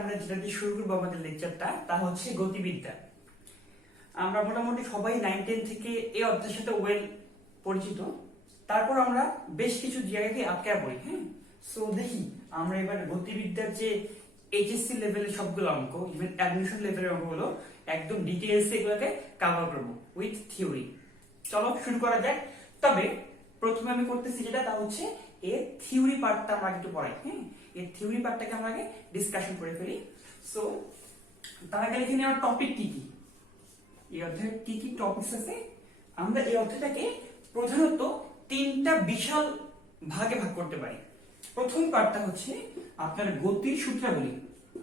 আমরা যেটা দিয়ে শুরু করবো আমাদের লেকচারটা তা হচ্ছে গতিবিদ্যা। আমরা মোটামুটি সবাই 9-10 থেকে এই অধ্যায়ের সাথে ওয়েল পরিচিত। তারপর আমরা বেশ কিছু জায়গাকে আটকে পড়ি। হ্যাঁ, সো দেখি আমরা এবার গতিবিদ্যার যে এইচএসসি লেভেলের সবগুলো অঙ্ক, ইভেন অ্যাডমিশন লেভেলের অঙ্কগুলো একদম ডিটেইলস এগুলোকে কভার করবো উইথ থিওরি। চলো শুরু করা যাক। তবে প্রথমে আমি করতেছি যেটা তা হচ্ছে এর থিওরি পার্টটা আমরা একটু পড়াই। হ্যাঁ, এর থিওরি পার্টটাকে আমরা আগে ডিসকাশন করে ফেলি। সো তার আগে লিখে নেওয়ার টপিক কি কি, এই অধ্যায়ে কি কি টপিকস আছে। আমরা এই অধ্যায়টাকে প্রধানত তিনটা বিশাল ভাগে ভাগ করতে পারি। প্রথম পার্টটা হচ্ছে আপনার গতির সূত্রাবলী।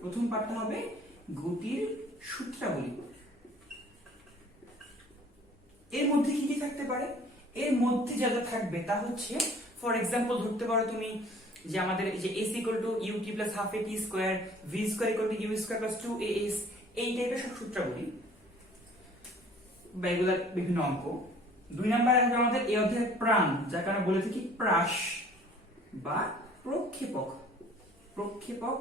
প্রথম পার্টটা হবে গতির সূত্রাবলী। এর মধ্যে কি কি থাকতে পারে? এর মধ্যে যা যা থাকবে তা হচ্ছে, ফর এক্সাম্পল ধরতে পারো তুমি যে আমাদের যে a = ut + ½ at² v² = u² + 2as, এই টাইপের সব সূত্রাবলী বা এগুলার বিভিন্ন অঙ্ক। 2 নাম্বার আছে আমাদের এই অধ্যায়ের প্রাণ, যাকে আমরা বলে থাকি প্রাস বা প্রক্ষেপক, প্রক্ষেপক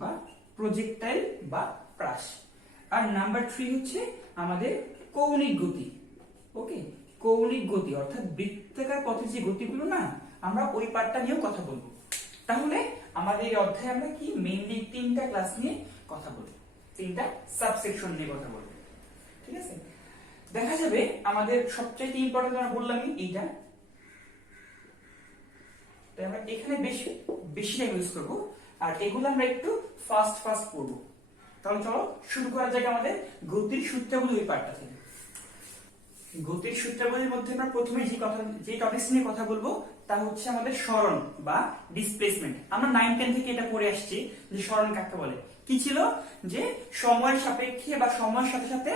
বা প্রজেক্টাইল বা প্রাস। আর নাম্বার 3 হচ্ছে আমাদের কৌণিক গতি। ওকে, কৌণিক গতি অর্থাৎ বৃত্তাকার পথে যে গতিগুলো না, আমরা ওই পার্টটা নিয়েও কথা বলবো। তাহলে আমাদের এই অধ্যায়ে আমরা কি মেইনলি তিনটা ক্লাস নিয়ে কথা বলবো, তিনটা সাবসেকশন নিয়ে কথা বলবো। ঠিক আছে, দেখা যাবে আমাদের সবচেয়ে ইম্পর্টেন্ট আমরা বললামই এইটা, তাই আমরা এখানে বেশি টাইম ইউজ করবো, আর এগুলো আমরা একটু ফাস্ট পড়বো। তাহলে চলো শুরু করা যাক আমাদের গতির সূত্রাবলী ওই পার্টটা থেকে। গতির সূত্রাবলীর মধ্যে আমরা প্রথমে যে টপিকস নিয়ে কথা বলবো তা হচ্ছে আমাদের সরণ বা ডিসপ্লেসমেন্ট। আমরা 9-10 থেকে এটা পড়ে আসছি যে সরণ কাকে বলে। কি ছিল যে সময়ের সাপেক্ষে বা সময়ের সাথে সাথে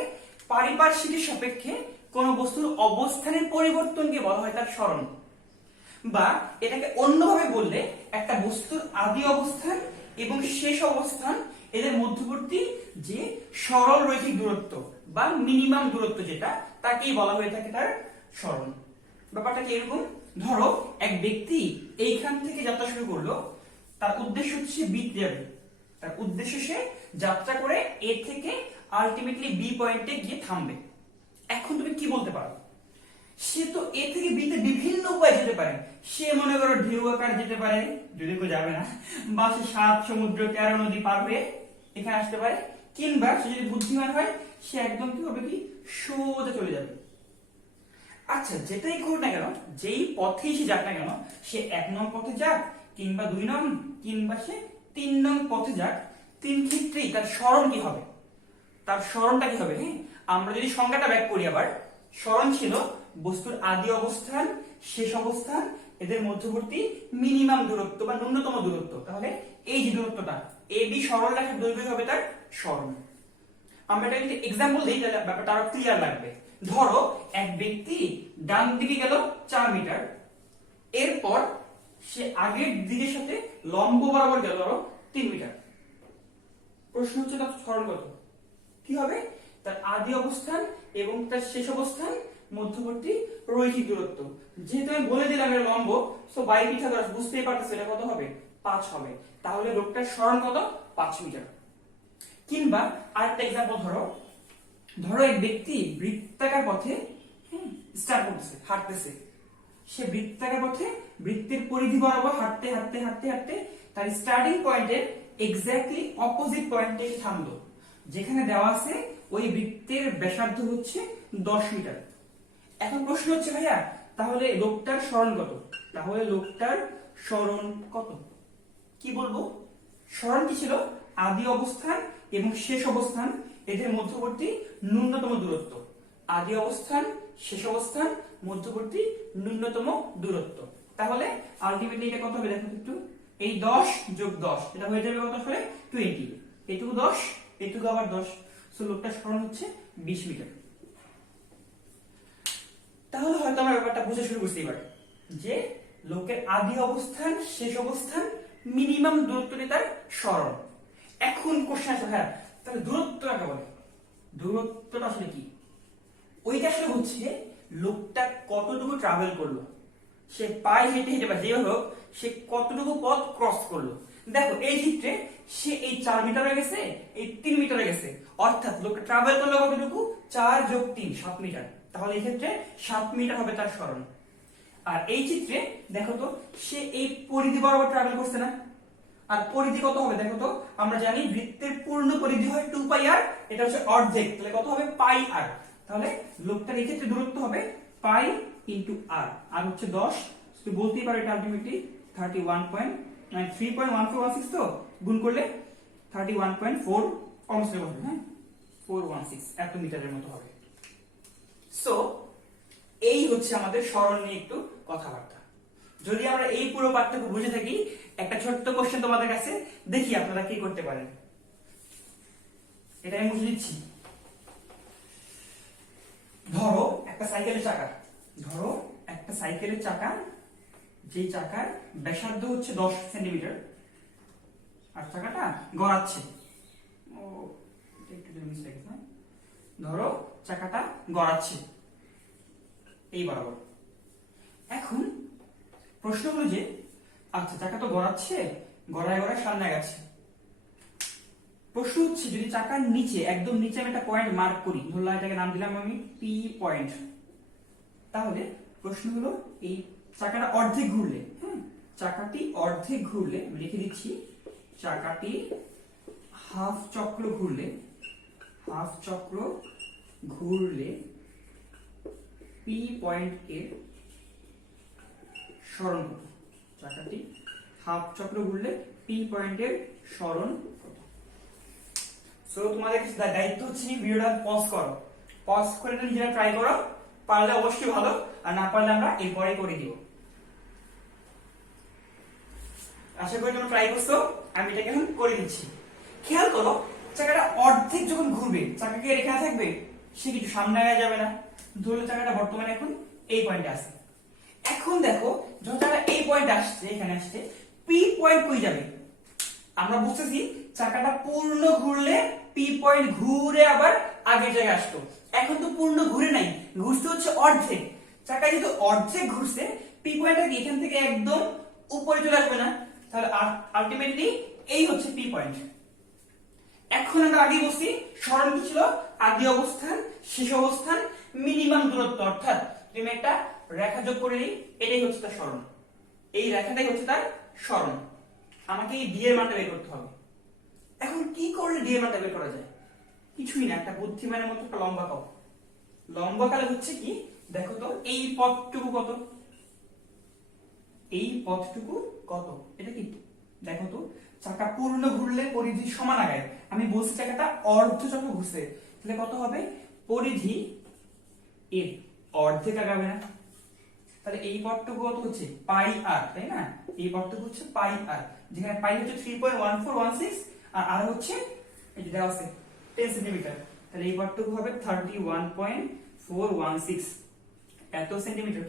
পারিপার্শ্বিকের সাপেক্ষে কোন বস্তুর অবস্থানের পরিবর্তনকে বলা হয় তার সরণ। বা এটাকে অন্যভাবে বললে একটা বস্তুর আদি অবস্থান এবং শেষ অবস্থান এদের মধ্যবর্তী যে সরল রৈখিক দূরত্ব বা মিনিমাম দূরত্ব যেটা, তাকেই বলা হয়ে থাকে তার সরণ। ব্যাপারটা কি এরকম, ধরো এক ব্যক্তি এইখান থেকে যাত্রা শুরু করলো, তার উদ্দেশ্য হচ্ছে বি তে যাবে, তার উদ্দেশ্য সে যাত্রা করে এ থেকে আলটিমেটলি বি পয়েন্টে গিয়ে থামবে। এখন তুমি কি বলতে পারো, সে তো এ থেকে বি তে বিভিন্ন উপায়ে যেতে পারে। সে মনে করো ঢেউ আকার যেতে পারে, যদি কেউ যাবে না, বা সে 7 সমুদ্র 13 নদী পার হয়ে এখানে আসতে পারে, কিংবা সে যদি বুদ্ধিমান হয় সে একদম কি হবে, কি সোজা চলে যাবে। আচ্ছা, যেটাই করুক না কেন, যেই পথেই সে যাক না কেন, সে 1 নং পথে যাক কিংবা 2 নং কিংবা সে 3 নং পথে যাক, 3 ক্ষেত্রেই তার সরণ কি হবে, তার সরণটা কি হবে। হ্যাঁ, আমরা যদি সংজ্ঞাটা ব্যাক করি আবার, সরণ ছিল বস্তুর আদি অবস্থান শেষ অবস্থান এদের মধ্যবর্তী মিনিমাম দূরত্ব বা ন্যূনতম দূরত্ব। তাহলে এই যে দূরত্বটা এ বি সরল রেখার দৈর্ঘ্য হবে তার সরণ। আমরা এটা যদি एग्जांपल দেই তাহলে ব্যাপারটা আরো ক্লিয়ার লাগবে। ধরো এক ব্যক্তি ডান দিকে গেল 4 মিটার, এরপর সে আগের দিকের সাথে লম্ব বরাবর গেল আরো 3 মিটার। প্রশ্ন হচ্ছে তার সরণ কত, কি হবে, তার আদি অবস্থান এবং তার শেষ অবস্থান মধ্যবর্তী রৈখিক দূরত্ব। যেহেতু আমি বলে দিলাম এর লম্ব, সো বাই পিথাগোরাস বুঝতেই পারতেছো এটা কত হবে, 5 হবে। তাহলে লোকটার সরণ কত, 5 মিটার। কিংবা আরেকটা एग्जांपल ধরো এক ব্যক্তি বৃত্তাকার পথে স্টার্ট করতেছে, হাঁটতেছে। সে বৃত্তাকার পথে বৃত্তের পরিধি বরাবর হাঁটতে হাঁটতে হাঁটতে হাঁটতে তার স্টার্টিং পয়েন্টের এক্স্যাক্টলি অপোজিট পয়েন্টে থামলো, যেখানে দেওয়া আছে ওই বৃত্তের ব্যাসার্ধ হচ্ছে 10 মিটার। এখন প্রশ্ন হচ্ছে ভাইয়া, তাহলে লোকটার সরণ কত? তাহলে লোকটার সরণ কত, কি বলবো, সরণ কি ছিল, আদি অবস্থান এবং শেষ অবস্থান এদের মধ্যবর্তী ন্যূনতম দূরত্ব। আদি অবস্থান শেষ অবস্থান মধ্যবর্তী ন্যূনতম দূরত্ব। তাহলে আলটিমেটলি এটা কত হবে দেখো একটু, এই 10 যোগ 10 এটা হয়ে যাবে কত আসলে 20, এইটুকু 10 এইটুকু আবার 10, সো লোকটার সরণ হচ্ছে 20 মিটার। তাহলে হয়তো আমরা ব্যাপারটা বুঝে শুরু বুঝতেই পারি যে লোকের আদি অবস্থান শেষ অবস্থান মিনিমাম দূরত্বটি তার সরণ। এখন কোশ্চেন আসে, হ্যাঁ তাহলে দূরত্ব কাকে বলে, দূরত্বটা আসলে কি, ওইটা আসলে হচ্ছে লোকটা কতটুকু ট্রাভেল করলো, সে পায়ে হেঁটে হেঁটে বা যেই হোক সে কতটুকু পথ ক্রস করলো, দেখো এই ক্ষেত্রে সে এই 4 মিটারে গেছে, এই 3 মিটারে গেছে, অর্থাৎ লোকটা ট্রাভেল করলো কতটুকু? 4 যোগ 3 7 মিটার। তাহলে এই ক্ষেত্রে 7 মিটার হবে তার সরণ। আর এই চিত্রে দেখো তো সে এই পরিধি বরাবর ট্রাভেল করছে না, আর পরিধি কত হবে দেখো তো? আমরা জানি বৃত্তের পূর্ণ পরিধি হয় 2 পাই আর, এটা হচ্ছে অর্ধেক, তাহলে কত হবে? পাই আর। তাহলে লোকটার এই ক্ষেত্রে দূরত্ব হবে পাই ইনটু আর, আর হচ্ছে 10, তো বলতেই পারো এটা আলটিমেটলি 3.1416, তো গুণ করলে 31.4 অলমোস্ট হবে, হ্যাঁ 416 এত মিটারের মতো হবে। সো এই হচ্ছে আমাদের সরণ নিয়ে একটু কথাবার্তা। যদি আমরা এই পুরো পাঠটুকু বুঝে থাকি, একটা ছোট্ট কোশ্চেন তোমাদের কাছে, দেখি আপনারা কি করতে পারেন। এটা আমি বুঝে দিচ্ছি। ধরো একটা সাইকেলের চাকা, যে চাকার ব্যাসার্ধ হচ্ছে 10 সেন্টিমিটার, আর চাকাটা গড়াচ্ছে, ধরো চাকাটা গড়াচ্ছে এই বরাবর। এখন প্রশ্ন হলো যে আচ্ছা চাকা তো গড়াচ্ছে, গড়ায় সামনে গেছে, প্রশ্ন হচ্ছে যদি চাকার নিচে, একদম নিচে আমি একটা পয়েন্ট মার্ক করি, ধরলাম এটাকে নাম দিলাম আমি পি পয়েন্ট, তাহলে প্রশ্ন হলো এই চাকাটা অর্ধেক ঘুরলে, হ্যাঁ চাকাটি অর্ধেক ঘুরলে, আমি লিখে দিচ্ছি চাকাটি হাফ চক্র ঘুরলে পি পয়েন্ট এর সরণ কত? চাকাটি হাফ চক্র ঘুরলে পি পয়েন্টের সরণ কত? সো তোমাদের দায়িত্ব হচ্ছে ভিডিওটা পজ করে নিজেরা ট্রাই করো, পারলে অবশ্যই ভালো, আর না পারলে আমরা এরপরে করে দিব। আশা করি তোমরা ট্রাই করছো, আমি এটাকে এখন করে দিচ্ছি। খেয়াল করো চাকাটা অর্ধেক যখন ঘুরবে, চাকা কি এখানে থাকবে? সে কিছু সামনে আগে যাবে না। ধরলে চাকাটা বর্তমানে এখন এই পয়েন্টে আছে। এখন দেখো যখন চাকাটা এই পয়েন্টে আসছে, এখানে আসছে, পি পয়েন্ট কই যাবে? আমরা বুঝতেছি চাকাটা পূর্ণ ঘুরলে পি পয়েন্ট ঘুরে আবার আগের জায়গায় আসতো। এখন তো পূর্ণ ঘুরে নাই, ঘুরতে হচ্ছে অর্ধেক। চাকা যেহেতু অর্ধেক ঘুরছে, পি পয়েন্টটা এখান থেকে একদম উপরে চলে আসবে না, তাহলে আলটিমেটলি এই হচ্ছে পি পয়েন্ট। এখন আমরা আগে বলছি সরণ কি ছিল? আদি অবস্থান, শেষ অবস্থান, মিনিমাম দূরত্ব, অর্থাৎ তুমি একটা রেখা যোগ করে নিই, এটাই হচ্ছে তার সরণ। এই রেখাটাই হচ্ছে তার সরণ। আমাকে এই ডি এর মানটা বের করতে হবে। এখন কি করলে ডি এর মানটা বের করা যায়? কিছুই না, একটা বুদ্ধিমানের মতো একটা লম্বা কাও। লম্বা কালে হচ্ছে কি দেখো তো, এই পথটুকু কত? এই পথটুকু কত? এটা কি দেখো তো, চাকা পূর্ণ ঘুরলে পরিধি সমান আগায়। আমি বলছি চাকাটা অর্ধ চক্র ঘুরছে, তাহলে কত হবে? পরিধি এর অর্ধেক আগাবে না, তাহলে এই পথটুকু কত হচ্ছে? পাই আর, তাই না? এই পথটুকু হচ্ছে পাই আর, যেখানে পাই হচ্ছে 3.1416 আর আর হচ্ছে এই যে দেওয়া আছে 10 সেন্টিমিটার, তাহলে এই পথটুকু হবে 31.416 এত সেন্টিমিটার।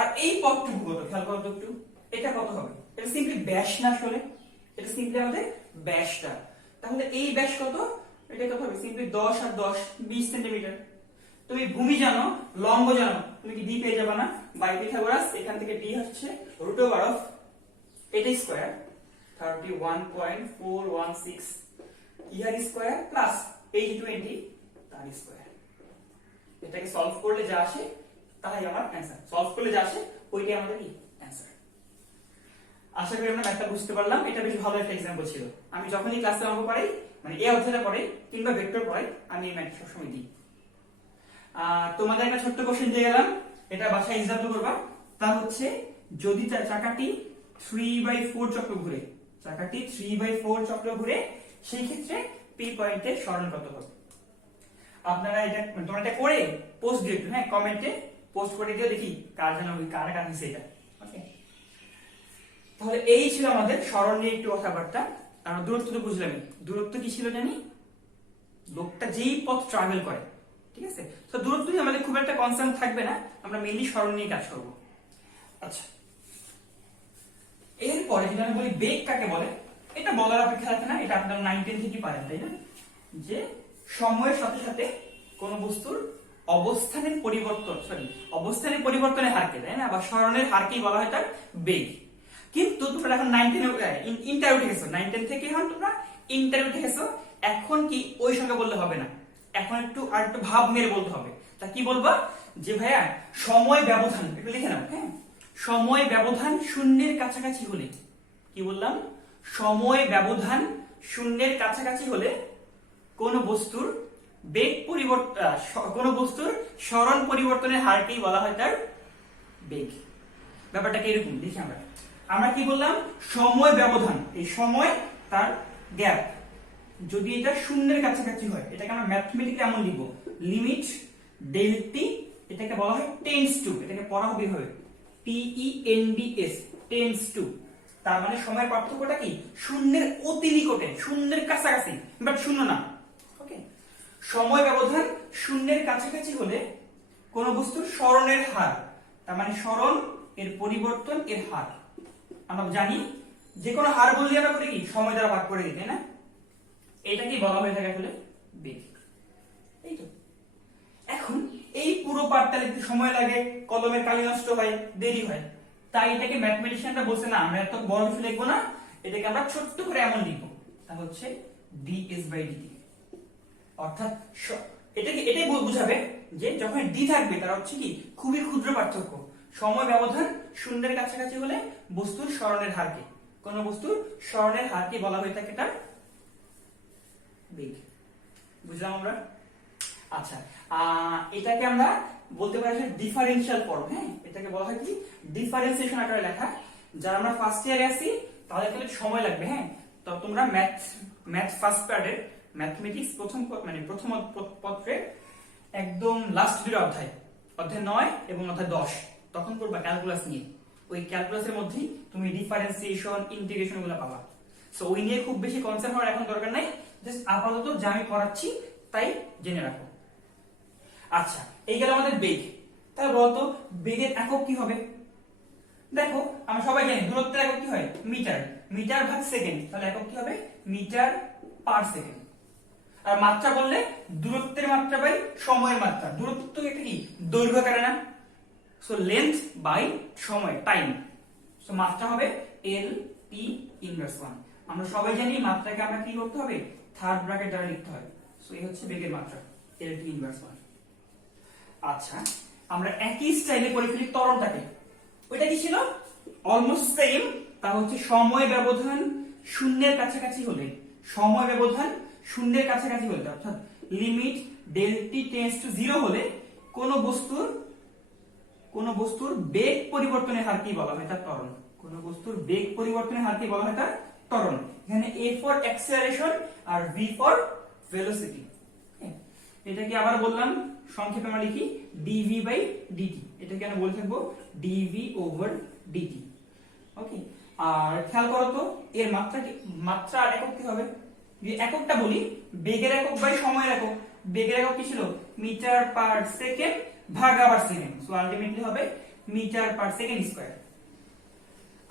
আর এই পথটুকু কত? খেয়াল করো তো একটু, এটা কত হবে? এটা সিম্পলি ব্যাস না, আসলে এটা সিম্পলি আমাদের ব্যাসটা। তাহলে এই ব্যাস কত? এটা কত হবে? সিম্পলি 10 আর 10 20 সেন্টিমিটার। তুমি ভূমি জানো, লম্ব জানো, তুমি কি ডি পেয়ে যাবে না? বাই পিথাগোরাস, এখান থেকে ডি হচ্ছে √, এটা স্কয়ার 31.416 ইহার স্কয়ার প্লাস এই 20 তার স্কয়ার। এটাকে সলভ করলে যা আসে তাই আমার অ্যানসার। সলভ করলে যা আসে ওইটাই আমাদের কি অ্যানসার। আশা করি আমরা ম্যাথটা বুঝতে পারলাম। এটা বেশ ভালো একটা एग्जांपल ছিল। আমি যখনই ক্লাসে অঙ্ক পড়াই, মানে এই অধ্যায়টা পড়াই কিংবা ভেক্টর পড়াই, আমি এই ম্যাথটা সবসময় দিই। তোমাদের একটা ছোট্ট কোশ্চেন দিয়ে গেলাম, এটা বাসায় एग्जांपल করবা। তা হচ্ছে যদি চাকাটি 3/4 চক্র ঘুরে, চাকাটি 3/4 চক্র ঘুরে, সেই ক্ষেত্রে পি পয়েন্টের সরণ কত হবে? আপনারা এটা তোমরা এটা করে পোস্ট দিও, হ্যাঁ কমেন্টে পোস্ট করে দিও, দেখি কার জানা কার হইছে এটা। ওকে, তাহলে এই ছিল আমাদের সরণ নিয়ে একটু কথাবার্তা। আমরা দূরত্ব তো বুঝলাম, দূরত্ব কি ছিল জানি? লোকটা যেই পথ ট্রাভেল করে, ঠিক আছে? তো দূরত্ব নিয়ে আমাদের খুব একটা কনসার্ন থাকবে না, আমরা মেইনলি সরণ নিয়ে কাজ করব। আচ্ছা, এরপরে যদি আমি বলি বেগ কাকে বলে, এটা বলার অপেক্ষা রাখে না, এটা আপনারা 9 10 থেকে পারেন, তাই না? যে সময়ের সাথে সাথে কোন বস্তুর অবস্থানের পরিবর্তনের হারকে, তাই না, বা সরণের হারকেই বলা হয় তার বেগ। কিন্তু তোমরা এখন 9 10 ইন্টার উঠে গেছো, 9 10 থেকে এখন তোমরা ইন্টার উঠে গেছো। এখন কি ওই সংখ্যা বললে হবে না, এখন আর একটু ভাব মেরে বলতে হবে। তা কি বলবা যে ভাইয়া সময় ব্যবধান, একটু লিখে নাও। হ্যাঁ, সময় ব্যবধান শূন্যের কাছাকাছি হলে, কি বললাম, সময় ব্যবধান শূন্যের কাছাকাছি হলে কোন বস্তুর বেগ পরিবর্তন, কোন বস্তুর সরণ পরিবর্তনের হারকেই বলা হয় তার বেগ। ব্যাপারটা কি এরকম দেখি আমরা কি বললাম, সময় ব্যবধান, এই সময় তার গ্যাপ যদি এটা শূন্যের কাছাকাছি হয়, এটাকে আমরা ম্যাথমেটিক্যালি এমন লিখব, লিমিট ডেল টি, এটাকে বলা হয় টেন্ডস টু, এটাকে পড়া হবে এভাবে TENDS, টেন্ডস টু। তার মানে সময়ের পার্থক্যটা কি, শূন্যের অতি নিকটে, শূন্যের কাছাকাছি, বাট শূন্য না। ওকে, সময় ব্যবধান শূন্যের কাছাকাছি হলে কোন বস্তুর সরণের হার, তার মানে সরণ এর পরিবর্তন এর হার। আমরা জানি যে কোনো হার বললে আমরা করি কি, সময় দ্বারা ভাগ করে দিই, তাই না? এটাকে বলা হয়ে থাকে আসলে বেগ। এই তো, এখন এই পুরো পার্টটা লিখতে সময় লাগে, কলমের কালি নষ্ট হয়, দেরি হয়, তাই এটাকে ম্যাথমেটিশিয়ানরা বলছে না আমরা এত বড় কিছু লিখবো না, এটাকে আমরা ছোট্ট করে এমন লিখবো, তা হচ্ছে ds/dt। অর্থাৎ এটাই বুঝাবে যে যখন ডি থাকবে তার হচ্ছে কি খুবই ক্ষুদ্র পার্থক্য, সময় ব্যবধান শূন্যের কাছাকাছি হলে বস্তুর সরণের হারকে, কোন বস্তুর সরণের হারকে বলা হয়ে থাকে তার বেগ। বুঝলাম আমরা? আচ্ছা, এটাকে আমরা বলতে পারি ডিফারেন্সিয়াল ফর্ম। হ্যাঁ, এটাকে বলা হয় কি ডিফারেন্সিয়েশন আকারে লেখা। যারা আমরা ফার্স্ট ইয়ারে আছি তাহলে একটু সময় লাগবে। হ্যাঁ, তো তোমরা ম্যাথ ফার্স্ট পার্টের ম্যাথমেটিক্স প্রথম পত্রে একদম লাস্ট দুটো অধ্যায় 9 এবং অধ্যায় 10 তখন পড়বা ক্যালকুলাস নিয়ে। ওই ক্যালকুলাসের মধ্যেই তুমি ডিফারেন্সিয়েশন, ইন্টিগ্রেশন গুলো পাবা। সো ওই নিয়ে খুব বেশি কনসার্ন হওয়ার এখন দরকার নাই, জাস্ট আপাতত যা আমি পড়াচ্ছি তাই জেনে রাখো। আচ্ছা, এই গেল আমাদের বেগ। তাহলে বলতো বেগের একক কি হবে? দেখো আমরা সবাই জানি দূরত্বের একক কি হয়, মিটার, মিটার ভাগ সেকেন্ড, তাহলে একক কি হবে, মিটার পার সেকেন্ড। আর মাত্রা বললে দূরত্বের মাত্রা বাই সময়ের মাত্রা, দূরত্ব এটা কি দৈর্ঘ্য কারে না, সো লেন্থ বাই সময়, টাইম। সো মাত্রা হবে LT ইনভার্স 1। আমরা সবাই জানি মাত্রাকে আমরা কি করতে হবে, থার্ড ব্র্যাকেট দ্বারা লিখতে হয়। সো এই হচ্ছে বেগের মাত্রা LT ইনভার্স 1। আচ্ছা, আমরা একই স্টাইলে করে ফেলি ত্বরণটাকে। ওইটা কি ছিল, অলমোস্ট সেম, তা হচ্ছে সময় ব্যবধান শূন্যের কাছাকাছি হলে, সময় ব্যবধান শূন্যের কাছাকাছি হলে, অর্থাৎ limit delta tends to 0 হলে কোন বস্তুর বেগ পরিবর্তনের হার কি বলা হয়, তার ত্বরণ। কোন বস্তুর বেগ পরিবর্তনের হার কি বলা হয়, তার ত্বরণ। এখানে A ফর অ্যাক্সেলারেশন আর V ফর ভেলোসিটি। এটাকে আবার বললাম সংক্ষেপে আমরা লিখি dv/dt, এটাকে আমরা বলে থাকবো dv/dt। ওকে, আর খেয়াল করো তো এর মাত্রা আর একক কি হবে, যদি এককটা বলি বেগের একক বাই সময়ের একক, বেগের একক কি ছিল, মিটার পার সেকেন্ড ভাগ আবার সেকেন্ড, সো আলটিমেটলি হবে মিটার পার সেকেন্ড স্কয়ার।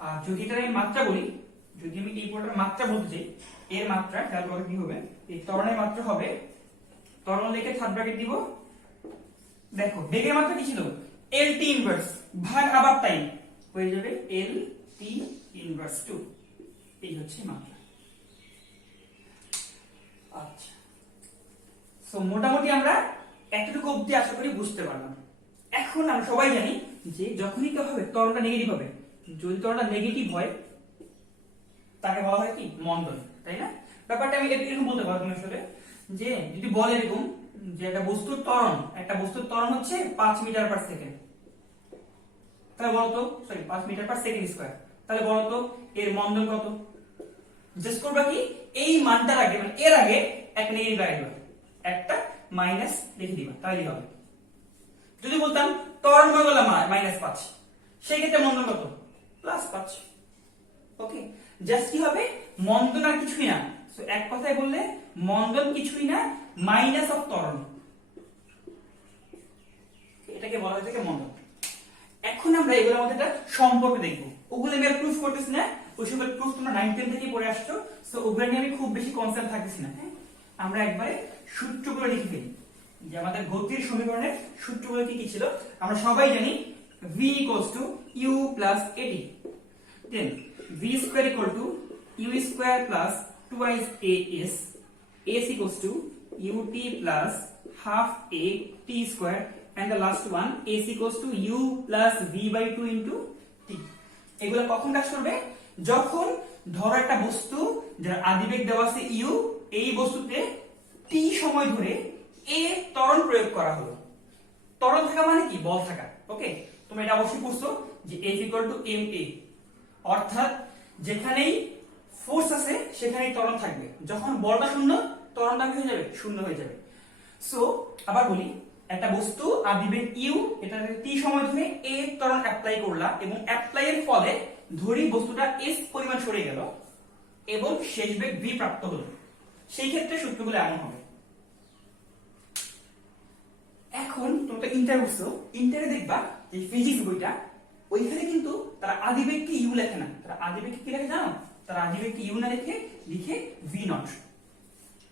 আর যদি এটার আমি মাত্রা বলি, যদি আমি এই পুরোটার মাত্রা বলতে চাই, এর মাত্রা খেয়াল করো কি হবে, এই ত্বরণের মাত্রা হবে, ত্বরণ লিখে থার্ড ব্র্যাকেট দিব, দেখো বেগের মাত্রা কি ছিল, LT ইনভার্স ভাগ আবার টাইম হয়ে যাবে LT ইনভার্স 2। এই হচ্ছে মাত্রা। আচ্ছা, সো মোটামুটি আমরা এতটুকু অবধি আশা করি বুঝতে পারলাম। এখন আমরা সবাই জানি যে যখনই কেউ হবে ত্বরণটা নেগেটিভ হবে, যদি ত্বরণটা নেগেটিভ হয় তাকে বলা হয় কি মন্দন, তাই না? ব্যাপারটা আমি এরকম বলতে পারবো তুমি আসলে, যে যদি বলে এরকম যে একটা বস্তুর ত্বরণ হচ্ছে 5 মিটার পার সেকেন্ড, তাহলে বলতো 5 মিটার পার সেকেন্ড স্কয়ার, তাহলে বলতো এর মন্দন কত? জাস্ট করবা কি এই মানটার আগে, মানে এর আগে একটা নেগেটিভ লাগাই দিবা, একটা মাইনাস লিখে দিবা, তাহলেই হবে। যদি বলতাম ত্বরণ হয়ে গেল -5, সেই ক্ষেত্রে মন্দন কত, +5। ওকে, জাস্ট কি হবে, মন্দন আর কিছুই না, সো এক কথায় বললে মন্দন কিছুই না, মাইনাস অফ ত্বরণ, এটাকে বলা হয় থাকে মন্দন। এখন আমরা এগুলোর মধ্যে একটা সম্পর্ক দেখবো, ওগুলো আমি আর প্রুফ করতেছি না, ওই সকল প্রুফ তোমরা 9 10 থেকে পড়ে আসছো, সো ওগুলো নিয়ে আমি খুব বেশি কনসার্ন থাকতেছি না। হ্যাঁ, আমরা একবারে সূত্রগুলো লিখে ফেলি, যে আমাদের গতির সমীকরণের সূত্রগুলো কি কি ছিল। আমরা সবাই জানি v = u + at। Then v square equal to u square plus twice as equals to ut plus half a t square, and the last one s equals to u plus v by 2 into t. এগুলো কখন কাজ করবে? যখন ধরো একটা বস্তু যার আদিবেগ দেওয়া আছে u, এই বস্তুতে t সময় ধরে a ত্বরণ প্রয়োগ করা হলো। ত্বরণ থাকা মানে কি? বল থাকা। ওকে, তুমি এটা অবশ্যই পড়ছো যে F equal to ma, অর্থাৎ যেখানেই ফোর্স আছে সেখানেই ত্বরণ থাকবে। যখন বলটা শূন্য, ত্বরণটা কি হয়ে যাবে? শূন্য হয়ে যাবে। সো আবার বলি, একটা বস্তু আদিবেগ u, এটাতে t সময় ধরে a ত্বরণ অ্যাপ্লাই করলা এবং অ্যাপ্লাই এর ফলে ধরি বস্তুটা s পরিমাণ সরে গেল এবং শেষ বেগ v প্রাপ্ত হলো। সেই ক্ষেত্রে সূত্রগুলো এমন হবে। এখন তোমরা ইন্টার করছো, ইন্টারে দেখবা যে ফিজিক্স বইটা, ওইখানে কিন্তু তারা আদিবেগকে ইউ লেখে না। তারা আদিবেগকে কি লেখে জানো? তারা আদিবেগকে ইউ না লিখে লিখে ভি নট।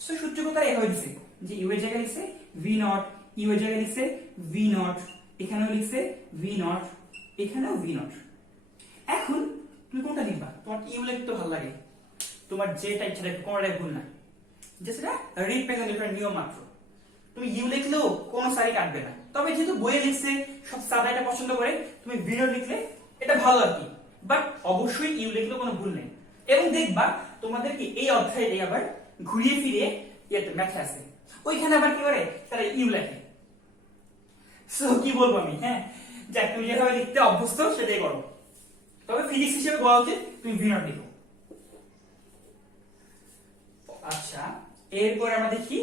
সো সূত্রকে তারা এভাবে দিছে যে ইউ এর জায়গায় লিখছে ভি নট, ইউ এর জায়গায় লিখছে ভি নট, এখানেও লিখছে ভি নট, এখানেও ভি নট। এখন তুমি কোনটা লিখবা? তোমার ইউ লিখতে ভালো লাগে, তোমার যে টাইপটা লিখবে কোনটাই ভুল না, যে সেটা রিপ্রেজেন্টেটিভ নিয়ম মাত্র। তুমি ইউ লিখলেও কোনো সারি কাটবে না। তবে যেহেতু বইয়ে লিখছে সব সাদা এটা পছন্দ করে, তুমি ভি নট লিখলে এটা ভালো আর কি, বাট অবশ্যই ইউ লিখলেও কোনো ভুল নেই। এবং দেখবা তোমাদের কি এই অধ্যায়ে আবার ঘুরিয়ে ফিরে ইয়েতে ম্যাথে আছে, ওইখানে আবার কি করে তারা ইউ লেখে। সো কি বলবো আমি, হ্যাঁ, যাক তুমি যেভাবে লিখতে অভ্যস্ত সেটাই করো। তবে ফিজিক্স হিসেবে বলা উচিত তুমি ভি নট লিখো। আচ্ছা, এরপর আমরা দেখি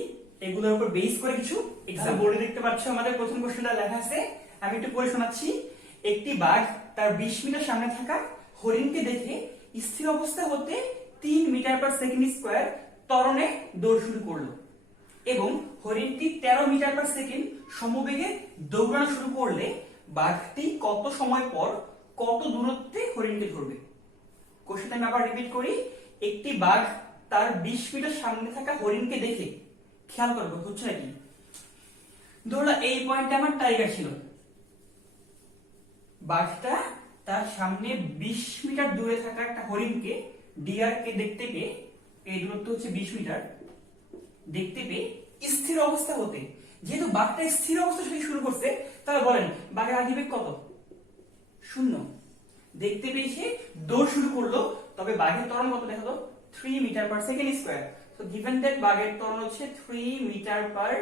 এগুলোর উপর বেস করে কিছু এক্সাম্পল। বোর্ডে দেখতে পাচ্ছ আমাদের প্রথম কোশ্চেনটা লেখা আছে, আমি একটু পড়ে শোনাচ্ছি। একটি বাঘ তার 20 মিটার সামনে থাকা হরিণকে দেখে স্থির অবস্থা হতে 3 মিটার পার সেকেন্ড স্কয়ার ত্বরণে দৌড় শুরু করলো এবং হরিণটি 13 মিটার পার সেকেন্ড সমবেগে দৌড়ানো শুরু করলে বাঘটি কত সময় পর কত দূরত্বে হরিণকে ধরবে? কোশ্চেনটা আমি আবার রিপিট করি। একটি বাঘ তার 20 মিটার সামনে থাকা হরিণকে দেখে, খেয়াল করবো হচ্ছে নাকি, ধরলা এই পয়েন্টে আমার টাইগার ছিল, বাঘটা তার সামনে 20 মিটার দূরে থাকা একটা হরিণকে, ডিয়ার কে দেখতে পেয়ে, এই দূরত্ব হচ্ছে 20 মিটার, দেখতে পেয়ে স্থির অবস্থা হতে, যেহেতু বাঘটা স্থির অবস্থা থেকে শুরু করছে, তাহলে বলেন বাঘের আদিবেগ কত? শূন্য। দেখতে পেয়ে সে দৌড় শুরু করলো, তবে বাঘের ত্বরণ কত দেখালো? 3 metre per second square. So given that বাঘের ত্বরণ হচ্ছে 3 মিটার পার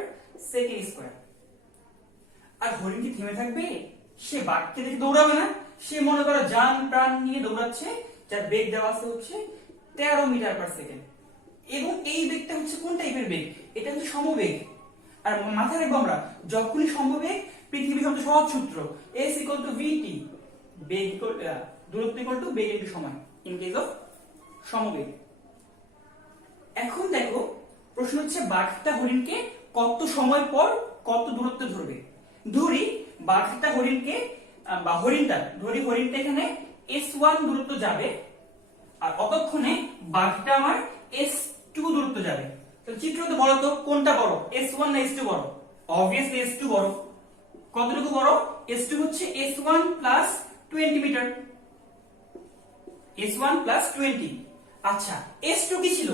সেকেন্ড স্কয়ার। আর হরিণ কি থেমে থাকবে? সে বাঘকে দেখে দৌড়াবে না, সে মনে করো জান প্রাণ নিয়ে দৌড়াচ্ছে, যার বেগ দেওয়া আছে হচ্ছে 13 মিটার পার সেকেন্ড। এবং এই বেগটা হচ্ছে কোন টাইপের বেগ? এটা হচ্ছে সমবেগ। আর মাথায় রাখবো আমরা, যখনই সমবেগ, পৃথিবীর সবচেয়ে সহজ সূত্র s equal to vt, beg equal দূরত্ব ইকুয়াল টু বেগ ইনটু সময় ইন কেস অফ সমবেগ। এখন দেখো প্রশ্ন হচ্ছে বাঘটা হরিণকে কত সময় পর কত দূরত্বে ধরবে। ধরি বাঘটা হরিণকে বা হরিণটা ধরি, হরিণটা এখানে s1 দূরত্ব যাবে আর অতক্ষণে বাঘটা আমার s2 দূরত্ব যাবে। তাহলে চিত্রতে বলো তো কোনটা বড়, s1 না s2 বড়? অবভিয়াসলি s2 বড়। কতটুকু বড়? s2 হচ্ছে s1 plus 20 metre, s1 plus 20। আচ্ছা, s2 কি ছিল?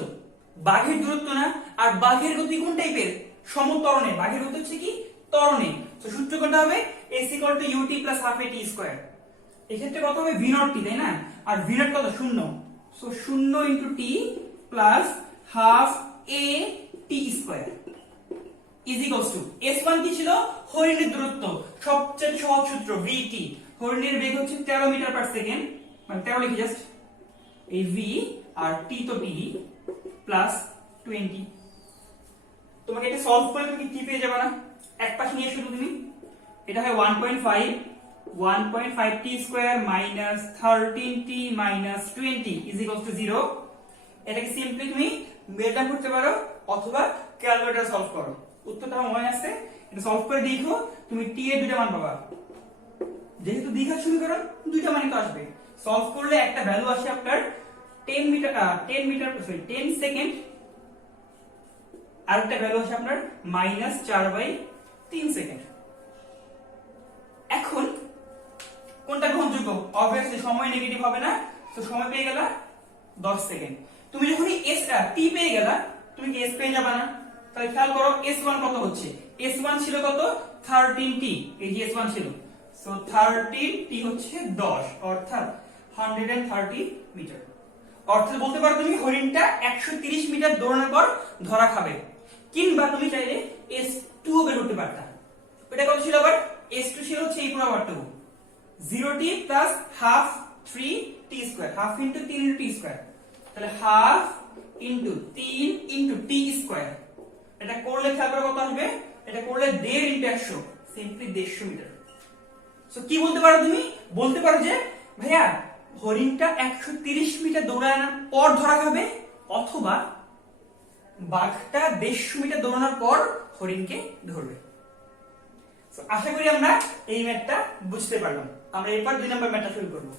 বাঘের দূরত্ব না? আর বাঘের গতি কোন টাইপের? সমত্বরণে। বাঘের গতি হচ্ছে কি? ত্বরণে। তো সূত্র কোনটা হবে? s equal to ut plus half a t square। এক্ষেত্রে কত হবে? v naught t, তাই না? আর v naught কত? 0। So 0 into t plus half a t square is equals to s1 কি ছিল? হরিণের দূরত্ব, সবচেয়ে সহজ সূত্র vt। হরিণের বেগ হচ্ছে 13 মিটার পার সেকেন্ড, মানে 13 লিখি জাস্ট, এই v আর t তো t প্লাস 20। তোমাকে এটা সলভ করে তুমি কি পেয়ে যাবে না? এক পাশে নিয়ে শুধু তুমি, এটা হয় 1.5 t square minus 13t minus 20 is equals to 0। এটাকে সিম্পলি তুমি মেলডাউন করতে পারো অথবা ক্যালকুলেটর সলভ করো। উত্তরটা মনে আছে, এটা সলভ করে দেখো, তুমি t এর দুইটা মান পাবা। যেহেতু দ্বিঘাত সমীকরণ, দুইটা মানই তো আসবে। সলভ করলে একটা ভ্যালু আসে আপনার 10 সেকেন্ড, আর একটা ভ্যালু আসে আপনার -4/3 সেকেন্ড। এখন কোনটা গ্রহণযোগ্য? অবভিয়াসলি সময় নেগেটিভ হবে না, সো তো সময় পেয়ে গেলা 10 সেকেন্ড। তুমি যখনই এস টি পেয়ে গেলা, তুমি কি এস পেয়ে যাবে না? তাহলে খেয়াল করো S1 কত হচ্ছে, S1 ছিল কত 13t, এই যে S1 ছিল, সো 13t হচ্ছে 10 অর্থাৎ 130 মিটার। অর্থাৎ বলতে পারো তুমি হরিণটা 130 মিটার দৌড়ানোর পর ধরা খাবে। কিংবা তুমি চাইলে S2 বের করতে পারতা। এটা কত ছিল আবার, S2 ছিল হচ্ছে এই পুরো পার্টটুকু 0t plus half 3t square, half into 3 into t square, তাহলে half into 3 into t square. এটা করলে খেয়াল করে কত আসবে, এটা করলে 1.5 ইনটু 100, সিম্পলি 150 মিটার। সো কি বলতে পারো তুমি, বলতে পারো যে ভাইয়া হরিণটা 130 মিটার দৌড়ানোর পর ধরা খাবে, অথবা বাঘটা 150 মিটার দৌড়ানোর পর হরিণকে ধরবে। সো আশা করি আমরা এই ম্যাথটা বুঝতে পারলাম। আমরা এরপর 2 নম্বর ম্যাথটা শুরু করব।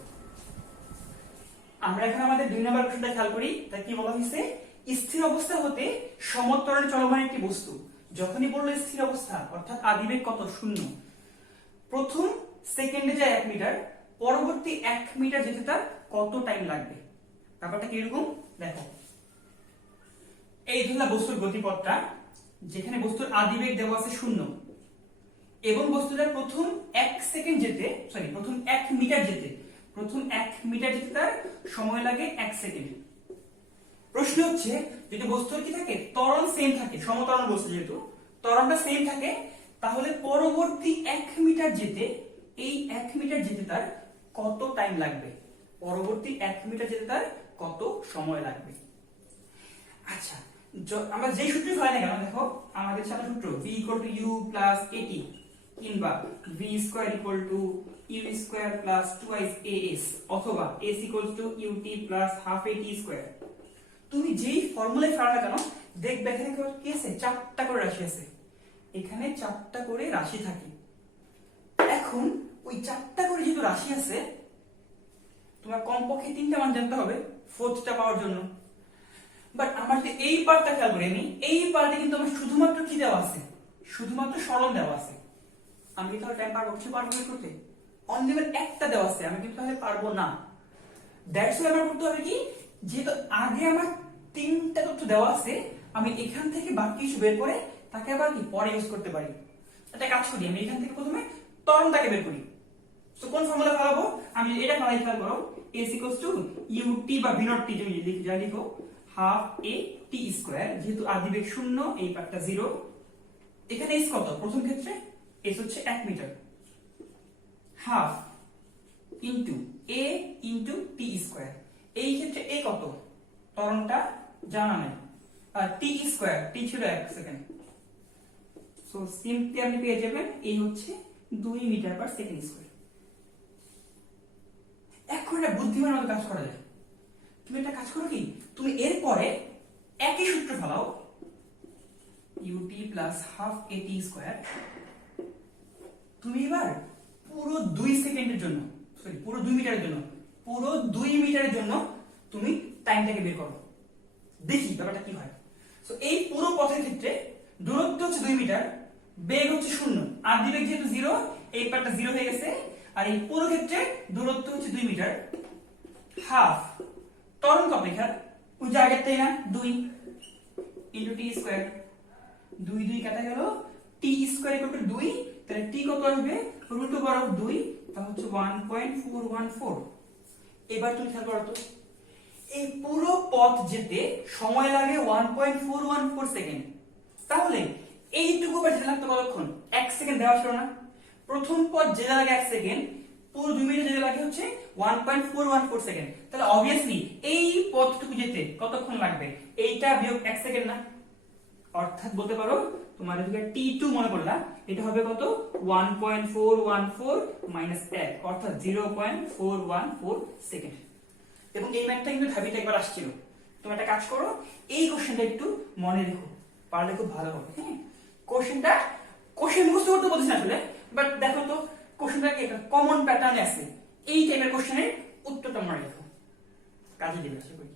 আমরা এখন আমাদের 2 নম্বর প্রশ্নটা খেয়াল করি। তা কি বলা হয়েছে, স্থির অবস্থা হতে সমতলে চলমান একটি বস্তু, যখনই বললো স্থির অবস্থা অর্থাৎ আদিবেগ কত 0, প্রথম সেকেন্ডে যায় 1 মিটার, পরবর্তী 1 মিটার যেতে তার কত টাইম লাগবে। ব্যাপারটা কি এরকম দেখো, এই ধরলা বস্তুর গতিপথটা, যেখানে বস্তুর আদিবেগ দেওয়া আছে 0 এবং বস্তুটা প্রথম 1 সেকেন্ড যেতে, সরি প্রথম 1 মিটার যেতে, প্রথম 1 মিটার যেতে তার সময় লাগে 1 সেকেন্ড। প্রশ্ন হচ্ছে যদি বস্তুর কি থাকে, ত্বরণ সেম থাকে, সমতরণ বস্তু যেহেতু ত্বরণটা সেম থাকে, তাহলে পরবর্তী 1 মিটার যেতে, এই 1 মিটার যেতে তার কত টাইম লাগবে, পরবর্তী 1 মিটার যেতে তার কত সময় লাগবে। আচ্ছা, আমরা যে সূত্রই হয় না কেন, দেখো আমাদের সাথে সূত্র v u at, কিংবা v square u square plus 2 as, অথবা s ut plus half at square। তুমি যেই ফর্মুলায় ফেলা না কেন, দেখবে এখানে কি আছে, 4টা করে রাশি আছে, এখানে 4টা করে রাশি থাকে। এখন ওই 4টা করে যেহেতু রাশি আছে, তোমার কমপক্ষে 3টা মান জানতে হবে 4টা পাওয়ার জন্য। বাট আমার যে এই পার্টটা খেয়াল করি, আমি এই পার্টে কিন্তু আমার শুধুমাত্র কি দেওয়া আছে, শুধুমাত্র সরল দেওয়া আছে। আমি কি তাহলে টাইম পারবো, কিছু পারবো না করতে, অনলি একটা দেওয়া আছে, আমি কিন্তু তাহলে পারবো না। দ্যাটস ওয়াই আমার করতে হবে কি, যেহেতু আগে আমার 3টা তথ্য দেওয়া আছে, আমি এখান থেকে বাকি কিছু বের করে তাকে আবার কি পরে ইউজ করতে পারি। একটা কাজ করি, আমি এখান থেকে প্রথমে ত্বরণটাকে বের করি। তো কোন ফর্মুলা ফেলাবো, আমি এটা ফেলাই, খেয়াল করো s ut বা v naught t, তুমি যা লিখো হাফ a t স্কয়ার, যেহেতু আদিবেগ 0, এই পার্টটা 0, এখানে s কত, প্রথম ক্ষেত্রে s হচ্ছে 1 metre, half into a into t square, এই ক্ষেত্রে a কত, ত্বরণটা জানা নাই, আর t স্কয়ার, t ছিল 1 সেকেন্ড, সো সিম্পলি আপনি পেয়ে যাবেন এই হচ্ছে 2 মিটার পার সেকেন্ড স্কয়ার। এখন এটা বুদ্ধিমানের মতো কাজ করা যায়। তুমি একটা কাজ করো কি, তুমি এরপরে একই সূত্র ফেলাও ut plus half at square, তুমি এবার পুরো 2 সেকেন্ডের জন্য, সরি পুরো 2 মিটারের জন্য, পুরো 2 মিটারের জন্য তুমি টাইমটাকে বের করো, দেখি ব্যাপারটা কি হয়। সো এই পুরো পথের ক্ষেত্রে দূরত্ব হচ্ছে 2 মিটার, বেগ হচ্ছে 0, আদিবেগ যেহেতু 0, এই পার্টটা 0 হয়ে গেছে, আর এই পুরো ক্ষেত্রে দূরত্ব হচ্ছে 2 মিটার, হাফ ত্বরণ কত, এখানে ওই জায়গাটাই না 2 ইনটু t স্কয়ার, 2 2 কাটা গেল, t স্কয়ার ইকুয়াল টু 2, তাহলে t কত আসবে, রুট ওভার অফ 2, তা হচ্ছে 1.414। এবার তুমি খেয়াল করো তো, এই পুরো পথ যেতে সময় লাগে 1.414 সেকেন্ড, তাহলে এইটুকু বা যেতে লাগতো কতক্ষণ, 1 সেকেন্ড দেওয়া ছিল না, প্রথম পথ যেতে লাগে 1 সেকেন্ড, পুরো 2 মিনিট যেতে লাগে হচ্ছে 1.414 সেকেন্ড, তাহলে অবভিয়াসলি এই পথটুকু যেতে কতক্ষণ লাগবে, এইটা বিয়োগ 1 সেকেন্ড না, অর্থাৎ বলতে পারো তোমার এদিকে t2 মনে করলা, এটা হবে কত 1.414 মাইনাস 1, অর্থাৎ 0.414 সেকেন্ড। এবং এই ম্যাথটা কিন্তু ঢাবিতে একবার আসছিল। তুমি একটা কাজ করো, এই কোশ্চেনটা একটু মনে রেখো, পারলে খুব ভালো হবে। হ্যাঁ, কোশ্চেন মুখস্থ করতে বলছি না আসলে, বাট দেখো তো কোশ্চেনটা কি একটা কমন প্যাটার্নে আছে, এই টাইপের কোশ্চেনের উত্তরটা মনে রেখো, কাজে দেবে আশা করি।